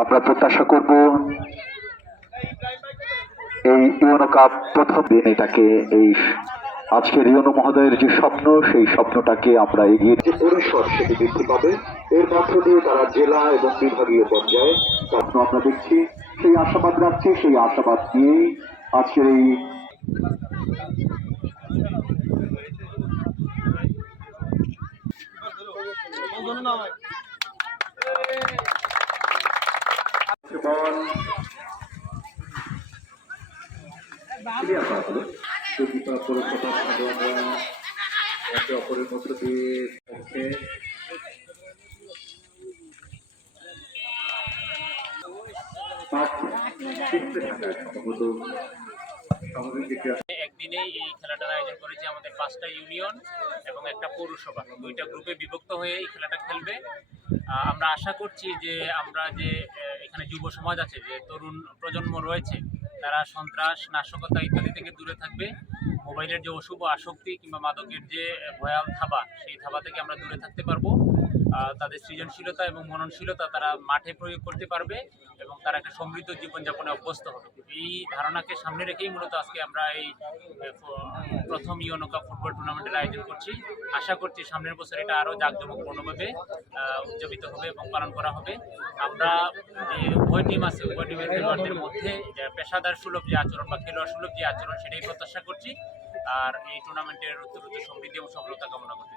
আমরা প্রত্যাশা করব এই ইউনো কাপ প্রথম দিন এটাকে এই আজকের ইউনো মহোদয়ের যে স্বপ্ন, সেই স্বপ্নটাকে আমরা এগিয়ে যে পরিসর সেটি বৃদ্ধি পাবে। এর মধ্য দিয়ে তারা জেলা এবং বিভাগীয় পর্যায়ে স্বপ্ন আমরা দেখছি। সেই আশাবাদ রাখছি, সেই আশাবাদ নিয়েই আজকের এই হলো দুর্নীতা খেলোয়াড়রা একে অপরের মধ্য দিয়ে পক্ষে একদিনেই এই খেলাটার আয়োজন করেছে আমাদের পাঁচটা ইউনিয়ন এবং একটা পৌরসভা। দুইটা গ্রুপে বিভক্ত হয়ে এই খেলাটা খেলবে। আমরা আশা করছি যে আমরা যে এখানে যুব সমাজ আছে, যে তরুণ প্রজন্ম রয়েছে, তারা সন্ত্রাস, নাশকতা ইত্যাদি থেকে দূরে থাকবে। মোবাইলের যে অশুভ আসক্তি কিংবা মাদকের যে ভয়াল থাবা সেই থাবা থেকে আমরা দূরে থাকতে পারব। তাদের সৃজনশীলতা এবং মননশীলতা তারা মাঠে প্রয়োগ করতে পারবে এবং তারা একটা সমৃদ্ধ জীবনযাপনে অভ্যস্ত হবে। এই ধারণাকে সামনে রেখেই মূলত আজকে আমরা এই প্রথম ইউনো কাপ ফুটবল টুর্নামেন্টের আয়োজন করছি। আশা করছি সামনের বছর এটা আরও জাঁকজমকপূর্ণভাবে উদযাপিত হবে এবং পালন করা হবে। আমরা যে উভয় টিম আছে, উভয় টিমের খেলোয়াড়দের মধ্যে পেশাদার সুলভ যে আচরণ বা খেলোয়াড় সুলভ যে আচরণ সেটাই প্রত্যাশা করছি। আর এই টুর্নামেন্টের উত্তর সমৃদ্ধি এবং সফলতা কামনা করছি।